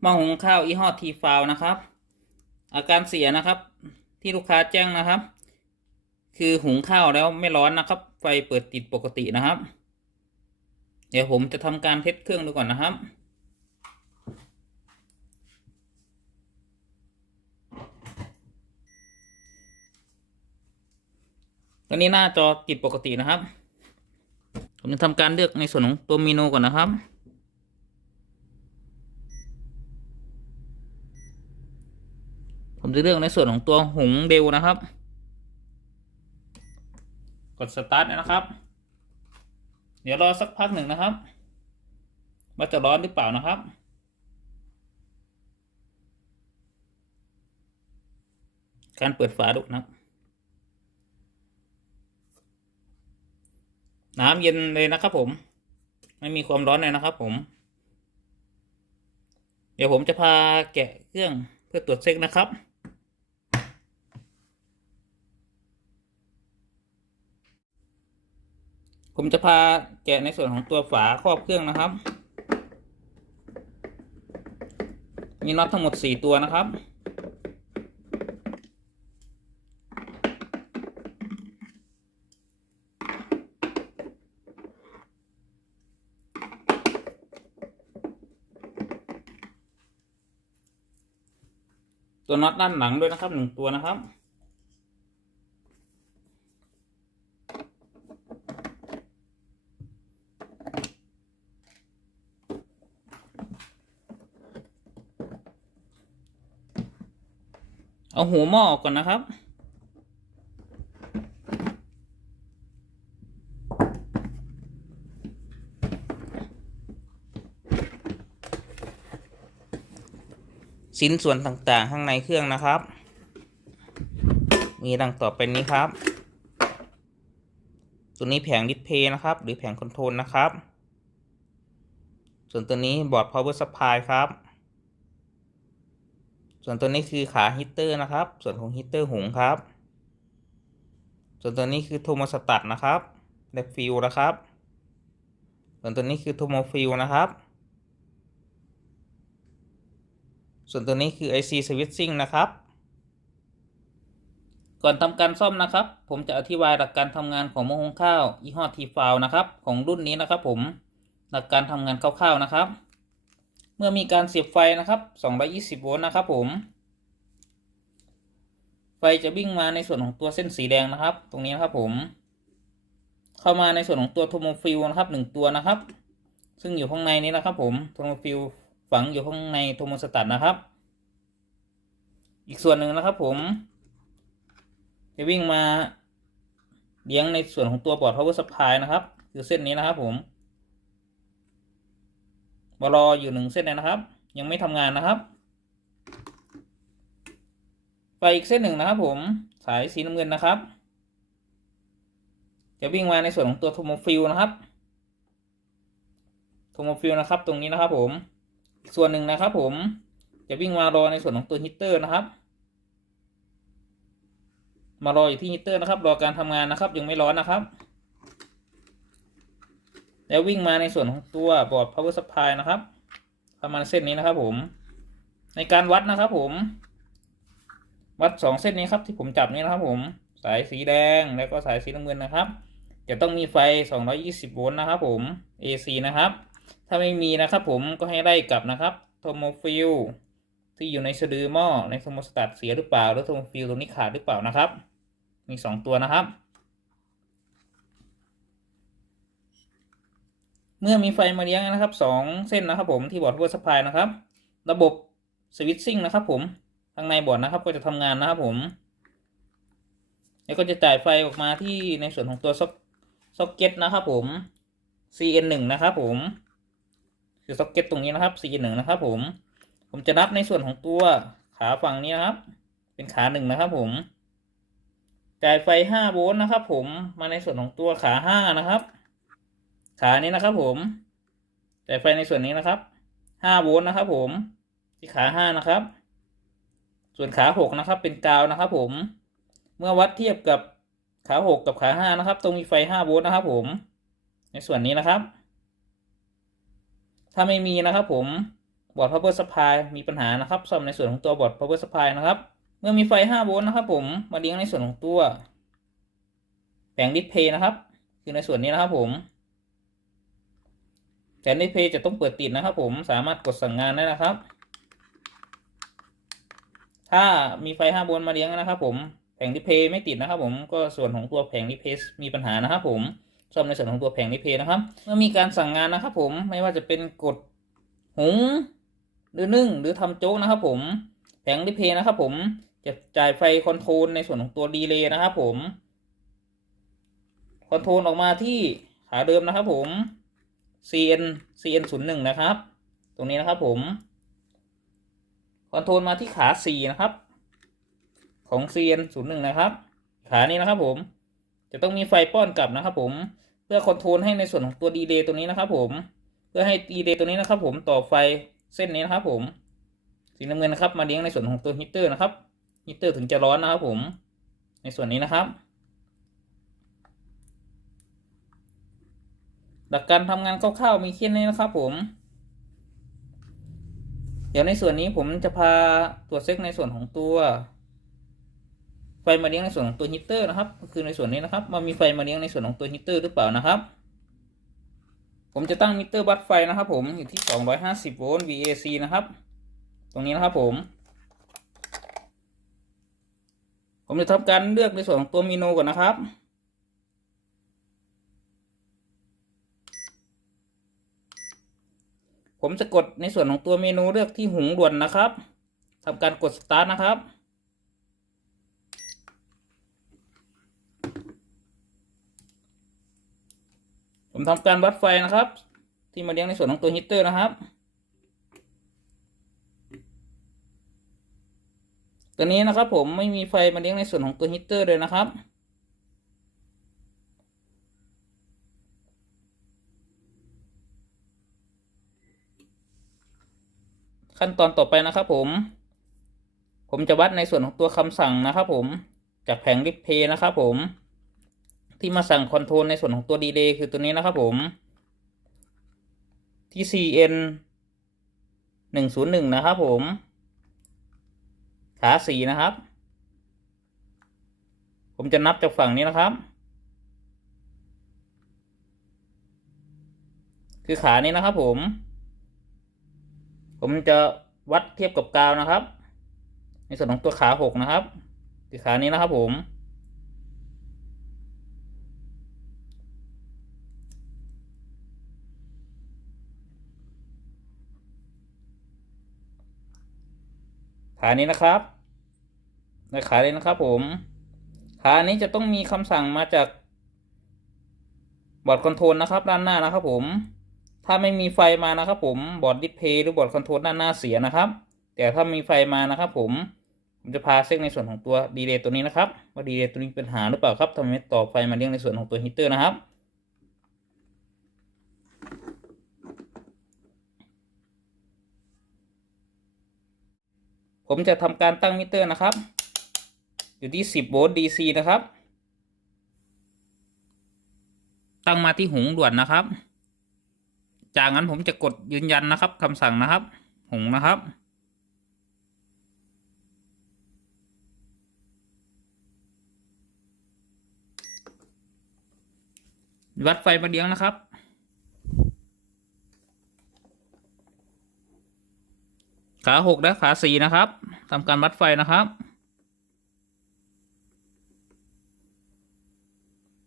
หม้อหุงข้าวยี่ห้อทีฟาวนะครับอาการเสียนะครับที่ลูกค้าแจ้งนะครับ คือหุงข้าวแล้วไม่ร้อนนะครับ ไฟเปิดติดปกตินะครับ เดี๋ยวผมจะทำการเทสเครื่องดูก่อนนะครับตอนนี้หน้าจอติดปกตินะครับ ผมจะทำการเลือกในส่วนของตัวเมนูก่อนนะครับ ผมจะเลือกในส่วนของตัวหุงเร็วนะครับ กดสตาร์ทนะครับ เดี๋ยวรอสักพักหนึ่งนะครับว่าจะร้อนหรือเปล่านะครับ การเปิดฝาดูนะน้ำเย็นเลยนะครับผมไม่มีความร้อนเลยนะครับผมเดี๋ยวผมจะพาแกะเครื่องเพื่อตรวจเช็คนะครับ ผมจะพาแกะในส่วนของตัวฝาครอบเครื่องนะครับมีน็อตทั้งหมด4ตัวนะครับตัวน็อตด้านหลังด้วยนะครับ1ตัวนะครับเอาหัวหม้อออกก่อนนะครับชิ้นส่วนต่างๆข้างในเครื่องนะครับมีดังต่อไปนี้ครับตัวนี้แผงดิสเพย์นะครับหรือแผงคอนโทรลนะครับส่วนตัวนี้บอร์ด power supply ครับส่วนตัวนี้คือขาฮีตเตอร์นะครับส่วนของฮีตเตอร์หุงครับส่วนตัวนี้คือโทโมสตัตนะครับและฟิลนะครับส่วนตัวนี้คือโทโมฟิลนะครับส่วนตัวนี้คือ IC Switching นะครับ ก่อนทำการซ่อมนะครับผมจะอธิบายหลักการทำงานของหม้อหุงข้าวยี่ห้อทีฟาวนะครับของรุ่นนี้นะครับผมหลักการทำงานคร่าวๆนะครับเมื่อมีการเสียบไฟนะครับ220 โวลต์นะครับผมไฟจะวิ่งมาในส่วนของตัวเส้นสีแดงนะครับตรงนี้นะครับผมเข้ามาในส่วนของตัวโทโมฟิลนะครับ1ตัวนะครับซึ่งอยู่ข้างในนี้นะครับผมโทโมฟิลฝังอยู่ข้างในโทโมสตัตนะครับอีกส่วนหนึ่งนะครับผมจะวิ่งมาเลี้ยงในส่วนของตัวบอร์ด power supply นะครับคือเส้นนี้นะครับผมรออยู่1เส้นนะครับยังไม่ทำงานนะครับไฟอีกเส้นหนึ่งนะครับผมสายสีน้ำเงินนะครับจะวิ่งมาในส่วนของตัวโทโมฟิลนะครับโทโมฟิลนะครับตรงนี้นะครับผมส่วนหนึ่งนะครับผมจะวิ่งมารอในส่วนของตัวฮีตเตอร์นะครับมารออยู่ที่ฮีตเตอร์นะครับรอการทำงานนะครับยังไม่ร้อนนะครับแล้ววิ่งมาในส่วนของตัวบอร์ด power supply นะครับประมาณเส้นนี้นะครับผมในการวัดนะครับผมวัด2เส้นนี้ครับที่ผมจับนี้นะครับผมสายสีแดงแล้วก็สายสีน้ำเงินนะครับจะต้องมีไฟ220 โวลต์นะครับผม AC นะครับถ้าไม่มีนะครับผมก็ให้ไล่กลับนะครับโทโมฟิลที่อยู่ในสะดือหม้อในโทโมสตัตเสียหรือเปล่าหรือโทโมฟิลตัวนี้ขาดหรือเปล่านะครับมี2ตัวนะครับเมื่อมีไฟมาเลี้ยงนะครับ2เส้นนะครับผมที่บอร์ด power supply นะครับระบบสวิตชิ่งนะครับผมข้างในบอร์ดนะครับก็จะทำงานนะครับผมแล้วก็จะจ่ายไฟออกมาที่ในส่วนของตัวซ็อกเก็ตนะครับผม CN1 นะครับผมคือซ็อกเก็ตตรงนี้นะครับ CN1 นะครับผมจะนับในส่วนของตัวขาฝั่งนี้นะครับเป็นขา1นะครับผมจ่ายไฟ5 โวลต์นะครับผมมาในส่วนของตัวขา5นะครับขานี้นะครับผมจ่ายไฟในส่วนนี้นะครับ5 โวลต์นะครับผมที่ขา5นะครับส่วนขา6นะครับเป็นกาวนะครับผมเมื่อวัดเทียบกับขา6กับขา5นะครับตรงมีไฟ5 โวลต์นะครับผมในส่วนนี้นะครับถ้าไม่มีนะครับผม บอร์ด power supply มีปัญหานะครับซ่อมในส่วนของตัวบอร์ด power supply นะครับเมื่อมีไฟ5โวลต์นะครับผมมาเลี้ยงในส่วนของตัวแผงดิสเพย์นะครับคือในส่วนนี้นะครับผมแผงดิสเพย์จะต้องเปิดติดนะครับผมสามารถกดสั่งงานได้นะครับถ้ามีไฟ5โวลต์มาเลี้ยงนะครับผมแผงดิสเพย์ไม่ติดนะครับผมก็ส่วนของตัวแผงดิสเพย์มีปัญหานะครับผมซ่อมในส่วนของตัวแผงดิสเพย์นะครับเมื่อมีการสั่งงานนะครับผมไม่ว่าจะเป็นกดหุงหรือนึ่งหรือทำโจ๊กนะครับผมแผงดิสเพย์นะครับผมจะจ่ายไฟคอนโทรลในส่วนของตัวดีเลย์นะครับผมคอนโทรลออกมาที่ขาเดิมนะครับผม CN01 นะครับตรงนี้นะครับผมคอนโทรลมาที่ขา4นะครับของ CN01 นะครับขานี้นะครับผมจะต้องมีไฟป้อนกลับนะครับผมเพื่อคอนโทรลให้ในส่วนของตัวดีเลย์ตัวนี้นะครับผมเพื่อให้ดีเลย์ตัวนี้นะครับผมต่อไฟเส้นนี้นะครับผมสีน้ำเงินนะครับมาเลี้ยงในส่วนของตัวฮีเตอร์นะครับฮีเตอร์ถึงจะร้อนนะครับผมในส่วนนี้นะครับหลักการทำงานคร่าวๆมีแค่นี้นะครับผมเดี๋ยวในส่วนนี้ผมจะพาตรวจเช็คในส่วนของตัวไฟมาเลี้ยงในส่วนของตัวฮีเตอร์นะครับก็คือในส่วนนี้นะครับมามีไฟมาเลี้ยงในส่วนของตัวฮีเตอร์หรือเปล่านะครับผมจะตั้งมิเตอร์วัดไฟนะครับผมอยู่ที่250โวลต์ VAC นะครับตรงนี้นะครับผมจะทำการเลือกในส่วนของตัวเมนูก่อนนะครับผมจะกดในส่วนของตัวเมนูเลือกที่หุงด่วนนะครับทำการกดสตาร์ทนะครับผมทำการวัดไฟนะครับที่มาเลี้ยงในส่วนของตัวฮีเตอร์นะครับตัวนี้นะครับผมไม่มีไฟมาเลี้ยงในส่วนของตัวฮีเตอร์เลยนะครับขั้นตอนต่อไปนะครับผมจะวัดในส่วนของตัวคำสั่งนะครับผมจากแผงดิสเพย์นะครับผมที่มาสั่งคอนโทรลในส่วนของตัวดีเลย์คือตัวนี้นะครับผมที่ CN101 นะครับผมขา4นะครับผมจะนับจากฝั่งนี้นะครับคือขานี้นะครับผมจะวัดเทียบกับกาวนะครับในส่วนของตัวขา6นะครับคือขานี้นะครับผมขานี้นะครับในขานี้นะครับผมขานี้จะต้องมีคำสั่งมาจากบอร์ดคอนโทรลนะครับด้านหน้านะครับผมถ้าไม่มีไฟมานะครับผมบอร์ดดิสเพย์หรือบอร์ดคอนโทรลด้านหน้าเสียนะครับแต่ถ้ามีไฟมานะครับผมจะพาเช็คในส่วนของตัวดีเลย์ตัวนี้นะครับว่าดีเลย์ตัวนี้เป็นปัญหาหรือเปล่าครับทำไมไม่ต่อไฟมาเลี้ยงในส่วนของตัวฮีเตอร์นะครับผมจะทำการตั้งมิเตอร์นะครับอยู่ที่10โวลต์ DC นะครับตั้งมาที่หุงด่วนนะครับจากนั้นผมจะกดยืนยันนะครับคำสั่งนะครับหุงนะครับวัดไฟมาเลี้ยงนะครับขา6และขา4นะครับทำการวัดไฟนะครับ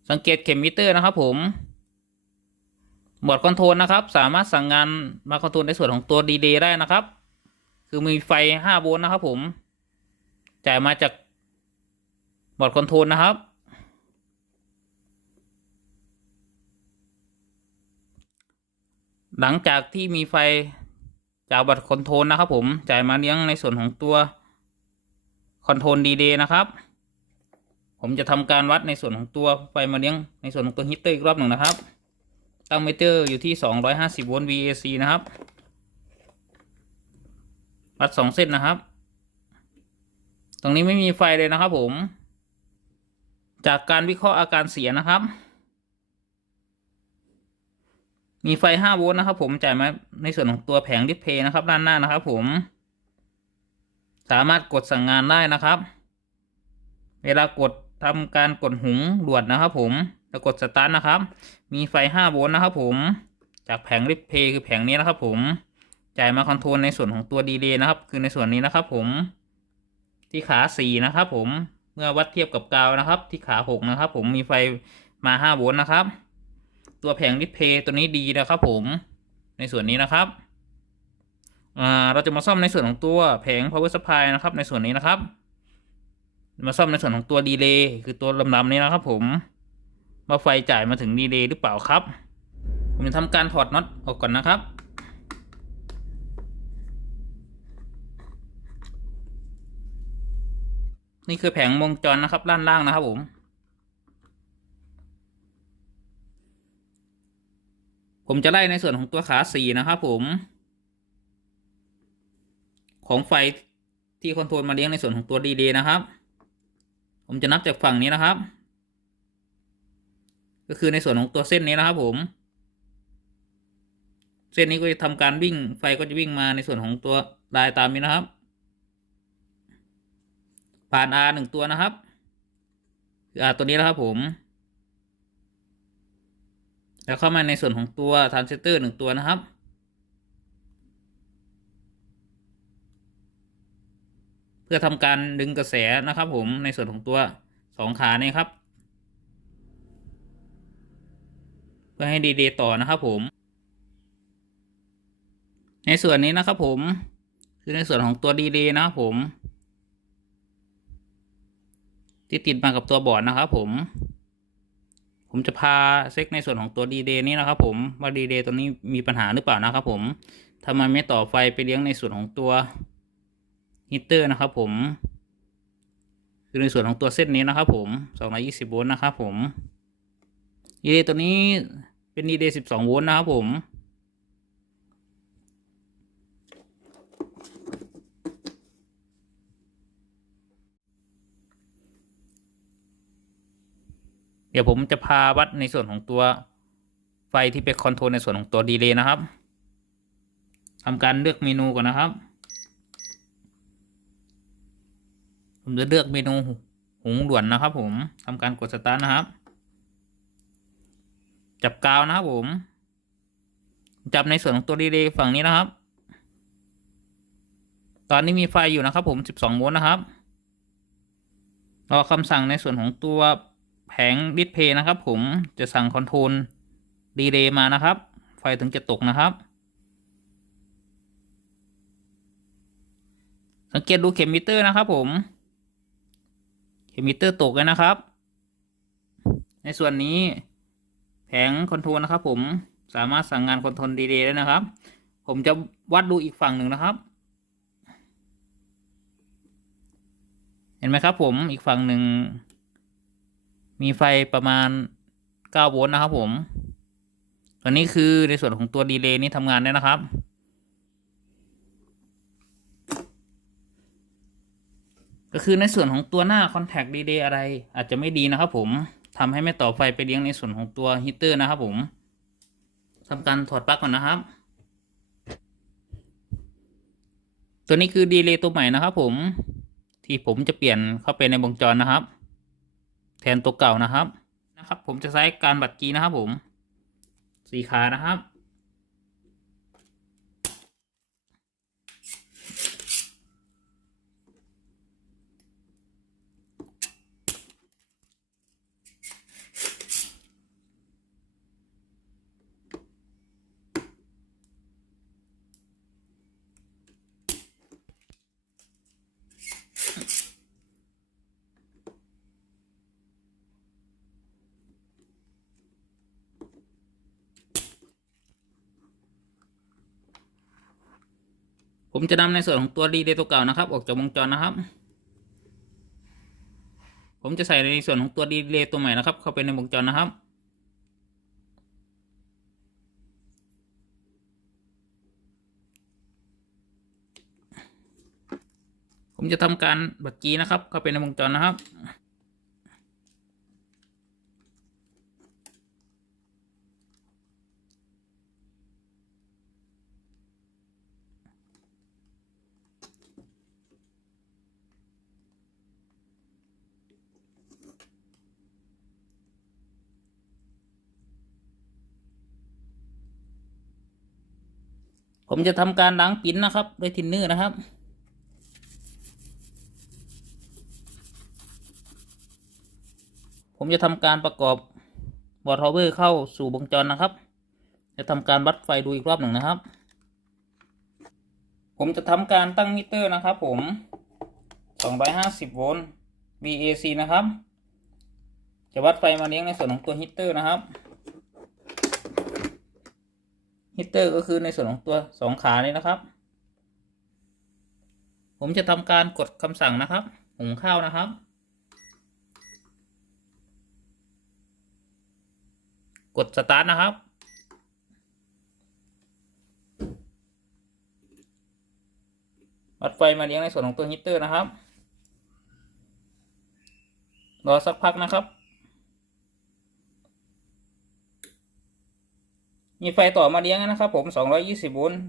สังเกตเข็มมิเตอร์นะครับผมบอร์ดคอนโทรลนะครับสามารถสั่งงานมาคอนโทรลในส่วนของตัวดีเลย์ได้นะครับคือมีไฟ5โวลต์นะครับผมจ่ายมาจากบอร์ดคอนโทรลนะครับหลังจากที่มีไฟจากบอร์ดคอนโทรลนะครับผมจ่ายมาเลี้ยงในส่วนของตัวคอนโทรลดีเลย์นะครับผมจะทำการวัดในส่วนของตัวไฟมาเลี้ยงในส่วนของตัวฮีเตอร์อีกรอบหนึ่งนะครับตั้งมิเตอร์อยู่ที่250โวลต์ VAC นะครับวัด2เส้นนะครับตรงนี้ไม่มีไฟเลยนะครับผมจากการวิเคราะห์อาการเสียนะครับมีไฟ5โวลต์นะครับผมจ่ายมา ในส่วนของตัวแผงดิสเพย์นะครับด้านหน้านะครับผมสามารถกดสั่งงานได้นะครับเวลากดทำการกดหุงด่วนนะครับผมแล้วกดสตาร์ทนะครับมีไฟ5 โวลต์นะครับผมจากแผงดิสเพย์คือแผงนี้นะครับผมจ่ายมาคอนโทรลในส่วนของตัวดีเลย์นะครับคือในส่วนนี้นะครับผมที่ขา4นะครับผมเมื่อวัดเทียบกับกาวนะครับที่ขา6นะครับผมมีไฟมา5 โวลต์นะครับตัวแผงดิสเพย์ตัวนี้ดีนะครับผมในส่วนนี้นะครับเราจะมาซ่อมในส่วนของตัวแผง power supply นะครับในส่วนนี้นะครับมาซ่อมในส่วนของตัวดีเลย์คือตัวลำๆนี้นะครับผมว่าไฟจ่ายมาถึงดีเลย์หรือเปล่าครับผมจะทำการถอดน็อตออกก่อนนะครับนี่คือแผงวงจรนะครับด้านล่างนะครับผมจะไล่ในส่วนของตัวขา4นะครับผมของไฟที่คอนโทรลมาเลี้ยงในส่วนของตัวดีเลย์นะครับผมจะนับจากฝั่งนี้นะครับก็คือในส่วนของตัวเส้นนี้นะครับผมเส้นนี้ก็จะทำการวิ่งไฟก็จะวิ่งมาในส่วนของตัวลายตามนี้นะครับผ่าน R 1 ตัวนะครับคือ R ตัวนี้นะครับผมแล้วเข้ามาในส่วนของตัวทรานซิสเตอร์1 ตัวนะครับเพื่อทำการดึงกระแสนะครับผมในส่วนของตัว2 ขานี่ครับเพื่อให้ดีเลย์ต่อนะครับผมในส่วนนี้นะครับผมคือในส่วนของตัวดีเลย์นะครับผมที่ติดมากับตัวบอร์ดนะครับผมจะพาเช็คในส่วนของตัวดีเลย์นี้นะครับผมว่าดีเลย์ตัวนี้มีปัญหาหรือเปล่านะครับผมทำไมไม่ต่อไฟไปเลี้ยงในส่วนของตัวฮีเตอร์นะครับผมคือในส่วนของตัวเส้นนี้นะครับผม220 โวลต์นะครับผมดีเลย์ตัวนี้เป็นดีเลย์12 โวลต์นะครับผมเดี๋ยวผมจะพาวัดในส่วนของตัวไฟที่ไปคอนโทรลในส่วนของตัวดีเลย์นะครับทำการเลือกเมนูก่อนนะครับผมจะเลือกเมนูหุงด่วนนะครับผมทำการกดสตาร์ทนะครับจับกาวนะครับผมจับในส่วนของตัวดีเลย์ฝั่งนี้นะครับตอนนี้มีไฟอยู่นะครับผม12 โวลต์นะครับรอคำสั่งในส่วนของตัวแผงดิสเพย์นะครับผมจะสั่งคอนโทรลดีเลย์มานะครับไฟถึงจะตกนะครับสังเกตดูเข็มมิเตอร์นะครับผมเข็มมิเตอร์ตกเลยนะครับในส่วนนี้แผงคอนโทรลนะครับผมสามารถสั่งงานคอนโทรลดีเลย์ได้นะครับผมจะวัดดูอีกฝั่งหนึ่งนะครับเห็นไหมครับผมอีกฝั่งหนึ่งมีไฟประมาณ9 โวลต์นะครับผมตอนนี้คือในส่วนของตัวดีเลย์นี้ทำงานได้นะครับก็คือในส่วนของตัวหน้า Contact Relay อะไรอาจจะไม่ดีนะครับผมทำให้ไม่ต่อไฟไปเลี้ยงในส่วนของตัวฮีเตอร์นะครับผมทำการถอดปลั๊กก่อนนะครับตัวนี้คือดีเลย์ตัวใหม่นะครับผมที่ผมจะเปลี่ยนเข้าไปในวงจรนะครับแทนตัวเก่านะครับผมจะใช้การบัดกี้นะครับผม4 ขานะครับผมจะนำในส่วนของตัวรีเลย์ตัวเก่านะครับออกจากวงจรนะครับผมจะใส่ในส่วนของตัวรีเลย์ตัวใหม่นะครับเข้าไปในวงจรนะครับผมจะทำการบัดกี้นะครับเข้าไปในวงจรนะครับ ผมจะทำการล้างปิ้นนะครับด้วยทินเนอร์นะครับผมจะทำการประกอบบอร์ดพาวเวอร์เข้าสู่วงจรนะครับจะทำการวัดไฟดูอีกรอบหนึ่งนะครับผมจะทำการตั้งมิเตอร์นะครับผม250 โวลต์ VAC นะครับจะวัดไฟมาเลี้ยงในส่วนของตัวฮีตเตอร์นะครับฮีตเตอร์ก็คือในส่วนของตัว2 ขานี้นะครับผมจะทำการกดคำสั่งนะครับหุงข้าวนะครับกดสตาร์ทนะครับวัดไฟมาเลี้ยงในส่วนของตัวฮีตเตอร์นะครับรอสักพักนะครับมีไฟต่อมาเลี้ยงนะครับผม220 โวลต์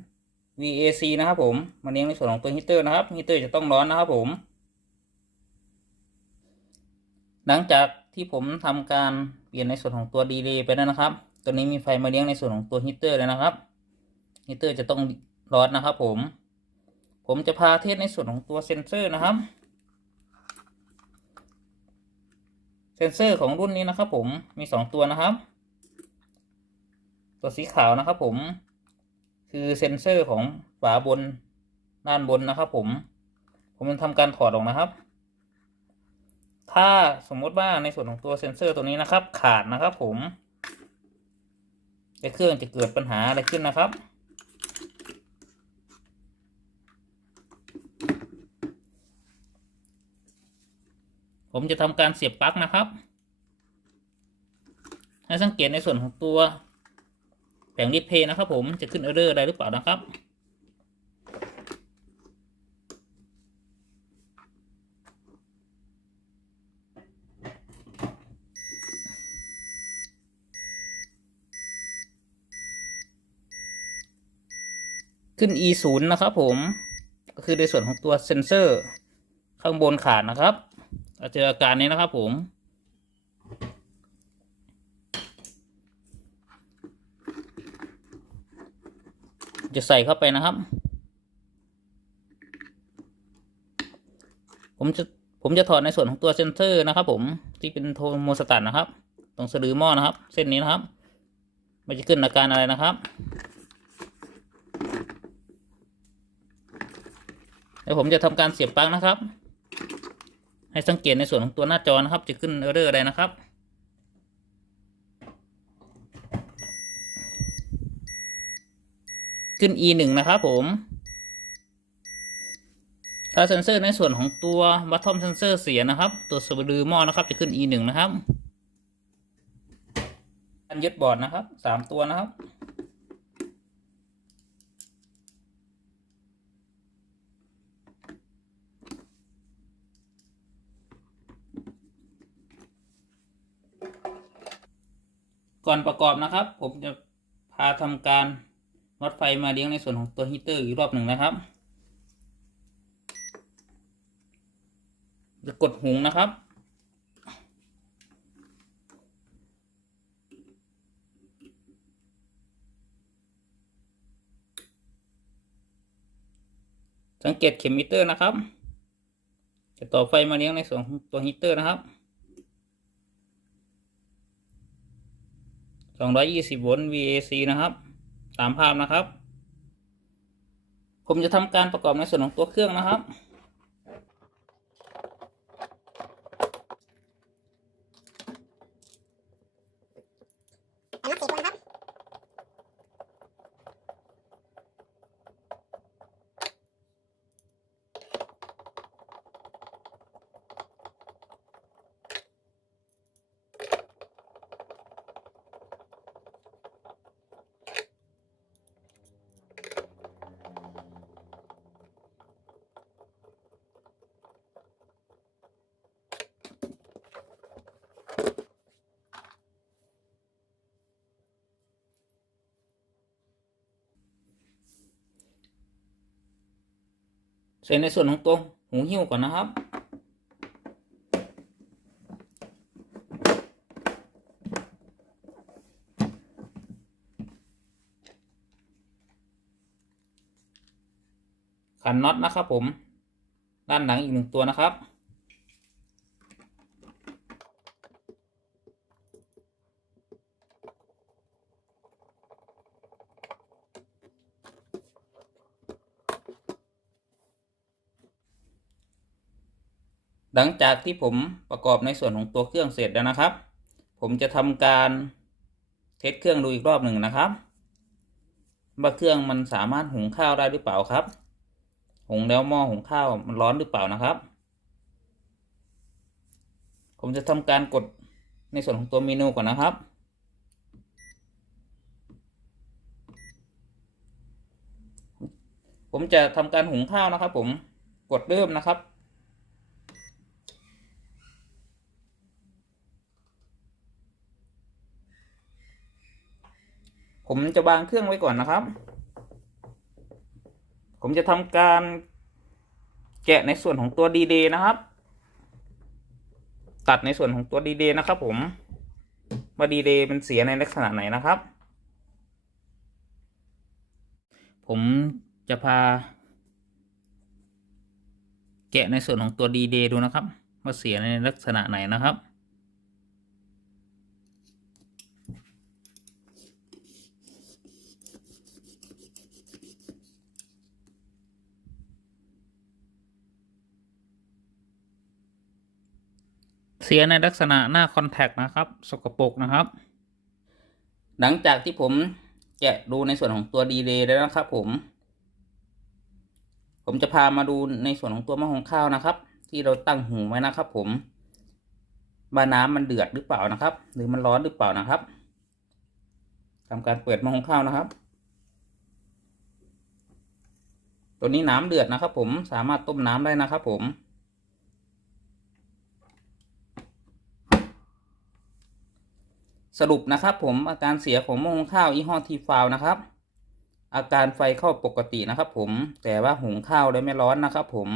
VAC นะครับผมมาเลี้ยงในส่วนของตัวฮีตเตอร์นะครับฮีตเตอร์จะต้องร้อนนะครับผมหลังจากที่ผมทำการเปลี่ยนในส่วนของตัวดีเลย์ไปแล้วนะครับตัวนี้มีไฟมาเลี้ยงในส่วนของตัวฮีตเตอร์เลยนะครับฮีตเตอร์จะต้องร้อนนะครับผมจะพาเทสในส่วนของตัวเซ็นเซอร์นะครับเซ็นเซอร์ของรุ่นนี้นะครับผมมี2 ตัวนะครับตัวสีขาวนะครับผมคือเซ็นเซอร์ของฝาบนด้านบนนะครับผมจะทำการถอดออกนะครับถ้าสมมติว่าในส่วนของตัวเซ็นเซอร์ตัวนี้นะครับขาดนะครับผมเครื่องจะเกิดปัญหาอะไรขึ้นนะครับผมจะทำการเสียบปลั๊กนะครับให้สังเกตในส่วนของตัวแผงดิสเพย์นะครับผมจะขึ้นเออร์เรอร์อะไรหรือเปล่านะครับขึ้น E0 นะครับผมก็คือในส่วนของตัวเซ็นเซอร์ข้างบนขาดนะครับเจออาการนี้นะครับผมจะใส่เข้าไปนะครับผมจะถอดในส่วนของตัวเซ็นเซอร์นะครับผมที่เป็นโทโมสตัตนะครับตรงสะดือหม้อนะครับเส้นนี้นะครับไม่จะขึ้นอาการอะไรนะครับแล้วผมจะทำการเสียบปลั๊กนะครับให้สังเกตในส่วนของตัวหน้าจอนะครับจะขึ้นเออร์เรอร์อะไรนะครับขึ้น E1 นะครับผมถ้าเซนเซอร์ในส่วนของตัวบัตทอมเซนเซอร์เสียนะครับตัวสะดือหม้อนะครับจะขึ้น E1 นะครับการยึดบอร์ดนะครับ3 ตัวนะครับก่อนประกอบนะครับผมจะพาทำการวัดไฟมาเลี้ยงในส่วนของตัวฮีตเตอร์อีกรอบหนึ่งนะครับจะกดหุงนะครับสังเกตเข็มมิเตอร์นะครับจะต่อไฟมาเลี้ยงในส่วนของตัวฮีตเตอร์นะครับ220 โวลต์ VAC นะครับตามภาพนะครับผมจะทำการประกอบในส่วนของตัวเครื่องนะครับใส่ในส่วนของตัวหูหิ้วก่อนนะครับ ขันน็อตนะครับผมด้านหลังอีก1ตัวนะครับหลังจากที่ผมประกอบในส่วนของตัวเครื่องเสร็จแล้วนะครับผมจะทำการเทสเครื่องดูอีกรอบหนึ่งนะครับว่าเครื่องมันสามารถหุงข้าวได้หรือเปล่าครับหุงแล้วหม้อหุงข้าวมันร้อนหรือเปล่านะครับผมจะทำการกดในส่วนของตัวเมนูก่อนนะครับผมจะทำการหุงข้าวนะครับผมกดเริ่มนะครับผมจะวางเครื่องไว้ก่อนนะครับผมจะทำการแกะในส่วนของตัวดีเดย์นะครับตัดในส่วนของตัวดีเดย์นะครับผมว่าดีเดย์เป็นเสียในลักษณะไหนนะครับผมจะพาแกะในส่วนของตัวดีเดย์ดูนะครับว่าเสียในลักษณะไหนนะครับเสียในลักษณะหน้าคอนแทคนะครับสกปรกนะครับหลังจากที่ผมแกะดูในส่วนของตัวดีเลย์แล้วนะครับผมจะพามาดูในส่วนของตัวหม้อหุงข้าวนะครับที่เราตั้งหุงไว้นะครับผมว่าน้ำมันเดือดหรือเปล่านะครับหรือมันร้อนหรือเปล่านะครับทำการเปิดหม้อหุงข้าวนะครับตัวนี้น้ำเดือดนะครับผมสามารถต้มน้ำได้นะครับผมสรุปนะครับผมอาการเสียของหม้อหุงข้าวยี่ห้อทีฟาวนะครับอาการไฟเข้าปกตินะครับผมแต่ว่าหุงข้าวได้ไม่ร้อนนะครับผม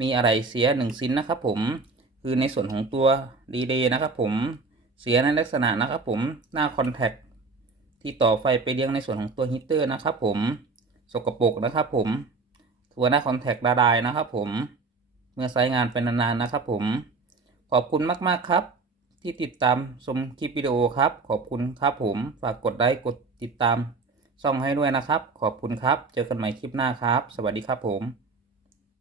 มีอะไรเสีย1ชิ้นนะครับผมคือในส่วนของตัวดีเลย์นะครับผมเสียในลักษณะนะครับผมหน้าคอนแทคที่ต่อไฟไปเลี้ยงในส่วนของตัวฮีตเตอร์นะครับผมสกปรกนะครับผมตัวหน้าคอนแทคละลายนะครับผมเมื่อใช้งานเป็นนานๆนะครับผมขอบคุณมากๆครับที่ติดตามชมคลิปวิดีโอครับขอบคุณครับผมฝากกดไลค์กดติดตามช่องให้ด้วยนะครับขอบคุณครับเจอกันใหม่คลิปหน้าครับสวัสดีครับผม